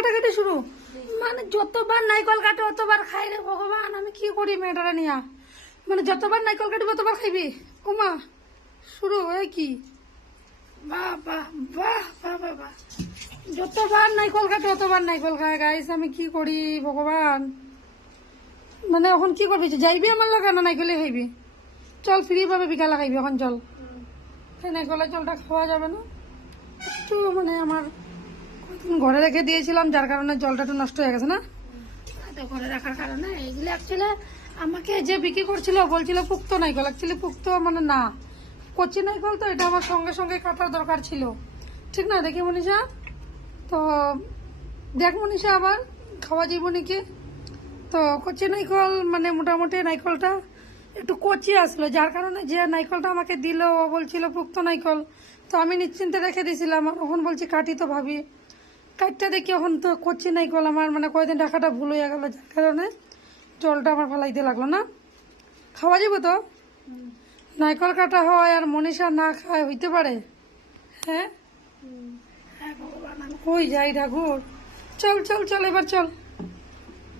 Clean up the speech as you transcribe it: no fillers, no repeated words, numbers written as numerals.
কাটাকাটি শুরু, মানে যতবার নাইকল কাটে অতবার খাই রে ভগবান। আমি কি করি মেয়েটারা নিয়া, মানে যতবার নাইকল কাটবি ততবার খাইবি। ওমা শুরু হয় কি, বাহ বাহ বাহ বাহ বাহ বাহ, যতবার নাইকল কাটে অতবার নাইকল খায় গাইস। আমি কি করি ভগবান, মানে এখন কি করবি, যাইবি আমার লগে না নাইকলে খাইবি? চল ফ্রি পাবে বিকালে খাইবি এখন চল। নাইকলের জলটা খাওয়া যাবে না একটু, মানে আমার ঘরে রেখে দিয়েছিলাম যার কারণে জলটা একটু নষ্ট হয়ে গেছে না, তো ঘরে রাখার কারণে এইগুলো অ্যাকচুয়ালি আমাকে যে বিক্রি করছিল বলছিল পুক্ত নাইকল, অ্যাকচুয়ালি পুক্ত মানে না, কচি নাইকল, তো এটা আমার সঙ্গে সঙ্গে কাটার দরকার ছিল, ঠিক না? দেখি মনীষা, তো দেখ মনীষা আবার খাওয়া যাইব নাকি। তো কচি নাইকল মানে মোটামুটি নাইকলটা একটু কচি আসলো, যার কারণে যে নাইকলটা আমাকে দিল ও বলছিল পুক্ত নাইকল, তো আমি নিশ্চিন্তে রেখে দিয়েছিলাম। আর এখন বলছি কাটি, তো ভাবি কাটটা দেখি এখন তো কচি নাইকল আমার মানে কয়দিন রাখাটা ভুল হয়ে গেল, যার কারণে জলটা আমার ফালাইতে লাগলো না। খাওয়া যাবো তো, নাইকল কাটা হয় আর মনীষা না খায়, হইতে পারে? হ্যাঁ হ্যাঁ ভগবান, আমি কই যাই ঠাকুর, চল চল চল এবার চল।